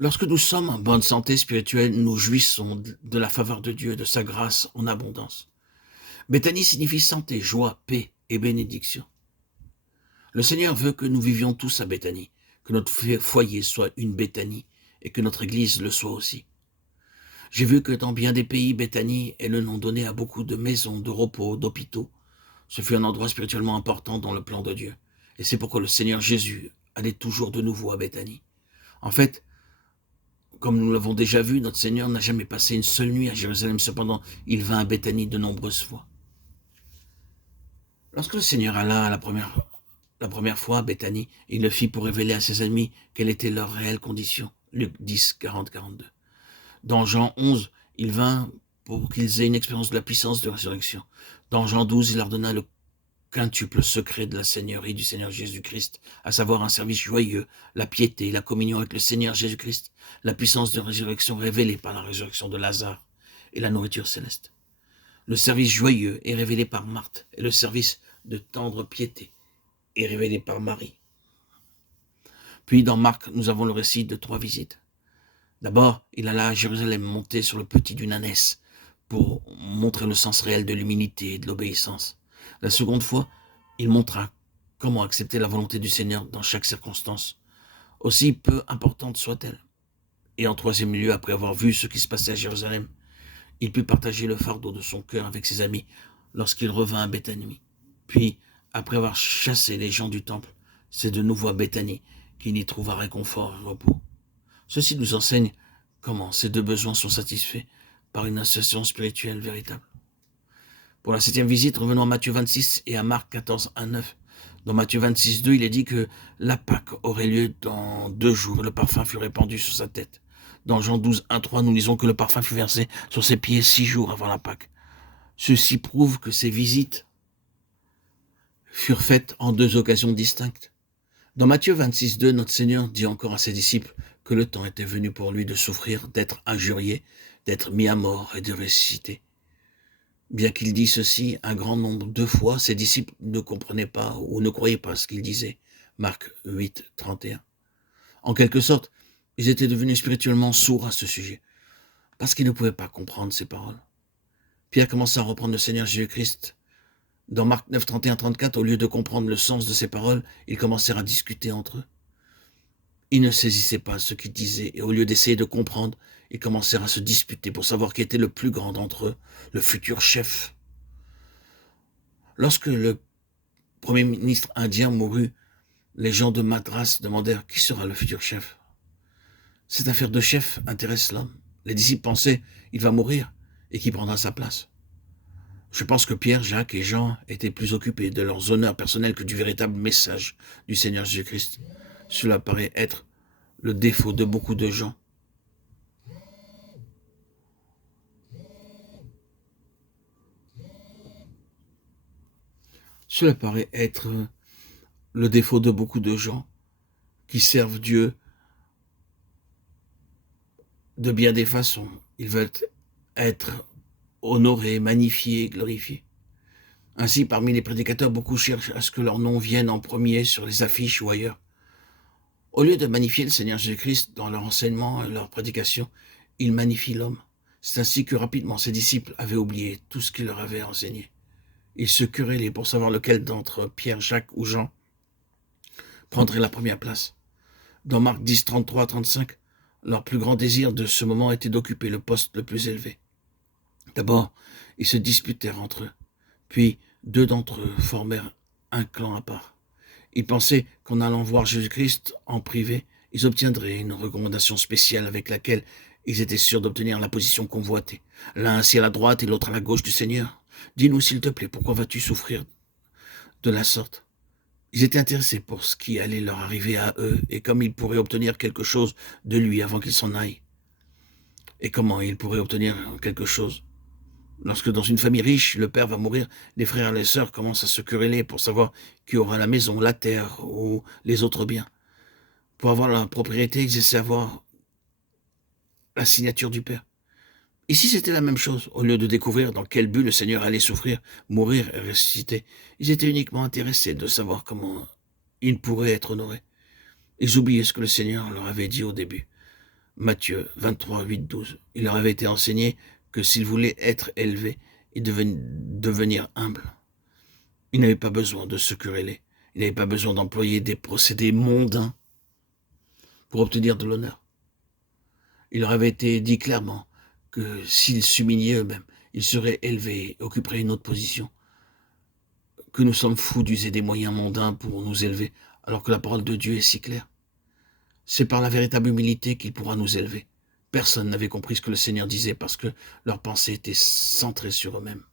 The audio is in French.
Lorsque nous sommes en bonne santé spirituelle, nous jouissons de la faveur de Dieu, de sa grâce en abondance. Béthanie signifie santé, joie, paix et bénédiction. Le Seigneur veut que nous vivions tous à Béthanie, que notre foyer soit une Béthanie et que notre Église le soit aussi. J'ai vu que dans bien des pays, Béthanie est le nom donné à beaucoup de maisons, de repos, d'hôpitaux. Ce fut un endroit spirituellement important dans le plan de Dieu. Et c'est pourquoi le Seigneur Jésus allait toujours de nouveau à Béthanie. En fait, comme nous l'avons déjà vu, notre Seigneur n'a jamais passé une seule nuit à Jérusalem. Cependant, il vint à Béthanie de nombreuses fois. Lorsque le Seigneur alla la première fois à Béthanie, il le fit pour révéler à ses amis quelle était leur réelle condition. Luc 10, 40, 42. Dans Jean 11, il vint pour qu'ils aient une expérience de la puissance de résurrection. Dans Jean 12, il leur donna le quintuple secret de la Seigneurie du Seigneur Jésus-Christ, à savoir un service joyeux, la piété, la communion avec le Seigneur Jésus-Christ, la puissance de résurrection révélée par la résurrection de Lazare et la nourriture céleste. Le service joyeux est révélé par Marthe et le service de tendre piété est révélé par Marie. Puis dans Marc, nous avons le récit de 3 visites. D'abord, il alla à Jérusalem monter sur le petit d'une ânesse pour montrer le sens réel de l'humilité et de l'obéissance. La seconde fois, il montra comment accepter la volonté du Seigneur dans chaque circonstance, aussi peu importante soit-elle. Et en troisième lieu, après avoir vu ce qui se passait à Jérusalem, il put partager le fardeau de son cœur avec ses amis lorsqu'il revint à Béthanie. Puis, après avoir chassé les gens du temple, c'est de nouveau à Béthanie qu'il y trouva réconfort et repos. Ceci nous enseigne comment ces deux besoins sont satisfaits par une association spirituelle véritable. Pour la 7e visite, revenons à Matthieu 26 et à Marc 14, 1, 9. Dans Matthieu 26, 2, il est dit que la Pâque aurait lieu dans 2 jours. Le parfum fut répandu sur sa tête. Dans Jean 12, 1, 3, nous lisons que le parfum fut versé sur ses pieds 6 jours avant la Pâque. Ceci prouve que ces visites furent faites en 2 occasions distinctes. Dans Matthieu 26, 2, notre Seigneur dit encore à ses disciples que le temps était venu pour lui de souffrir, d'être injurié, d'être mis à mort et de ressusciter. Bien qu'il dise ceci un grand nombre de fois, ses disciples ne comprenaient pas ou ne croyaient pas ce qu'il disait. Marc 8, 31. En quelque sorte, ils étaient devenus spirituellement sourds à ce sujet, parce qu'ils ne pouvaient pas comprendre ces paroles. Pierre commença à reprendre le Seigneur Jésus-Christ. Dans Marc 9, 31, 34, au lieu de comprendre le sens de ces paroles, ils commencèrent à discuter entre eux. Ils ne saisissaient pas ce qu'il disait, et au lieu d'essayer de comprendre, ils commencèrent à se disputer pour savoir qui était le plus grand d'entre eux, le futur chef. Lorsque le premier ministre indien mourut, les gens de Madras demandèrent qui sera le futur chef. Cette affaire de chef intéresse l'homme. Les disciples pensaient, il va mourir, et qui prendra sa place. Je pense que Pierre, Jacques et Jean étaient plus occupés de leurs honneurs personnels que du véritable message du Seigneur Jésus-Christ. Cela paraît être le défaut de beaucoup de gens. Cela paraît être le défaut de beaucoup de gens qui servent Dieu de bien des façons. Ils veulent être honorés, magnifiés, glorifiés. Ainsi, parmi les prédicateurs, beaucoup cherchent à ce que leur nom vienne en premier sur les affiches ou ailleurs. Au lieu de magnifier le Seigneur Jésus-Christ dans leur enseignement et leur prédication, ils magnifient l'homme. C'est ainsi que rapidement ses disciples avaient oublié tout ce qu'il leur avait enseigné. Ils se querellaient pour savoir lequel d'entre Pierre, Jacques ou Jean prendrait la première place. Dans Marc 10, 33 à 35, leur plus grand désir de ce moment était d'occuper le poste le plus élevé. D'abord, ils se disputèrent entre eux. Puis, 2 d'entre eux formèrent un clan à part. Ils pensaient qu'en allant voir Jésus-Christ en privé, ils obtiendraient une recommandation spéciale avec laquelle ils étaient sûrs d'obtenir la position convoitée. L'un assis à la droite et l'autre à la gauche du Seigneur. Dis-nous, s'il te plaît, pourquoi vas-tu souffrir de la sorte? Ils étaient intéressés pour ce qui allait leur arriver à eux et comme ils pourraient obtenir quelque chose de lui avant qu'il s'en aille. Et comment ils pourraient obtenir quelque chose? Lorsque dans une famille riche, le père va mourir, les frères et les sœurs commencent à se quereller pour savoir qui aura la maison, la terre ou les autres biens. Pour avoir la propriété, ils essaient d'avoir la signature du père. Ici, c'était la même chose. Au lieu de découvrir dans quel but le Seigneur allait souffrir, mourir et ressusciter, ils étaient uniquement intéressés de savoir comment ils pourraient être honorés. Ils oubliaient ce que le Seigneur leur avait dit au début. Matthieu 23, 8, 12. Il leur avait été enseigné que s'ils voulaient être élevés et devenir humbles, ils n'avaient pas besoin de se quereller. Ils n'avaient pas besoin d'employer des procédés mondains pour obtenir de l'honneur. Il leur avait été dit clairement que s'ils s'humiliaient eux-mêmes, ils seraient élevés et occuperaient une autre position. Que nous sommes fous d'user des moyens mondains pour nous élever, alors que la parole de Dieu est si claire. C'est par la véritable humilité qu'il pourra nous élever. Personne n'avait compris ce que le Seigneur disait parce que leurs pensées étaient centrées sur eux-mêmes.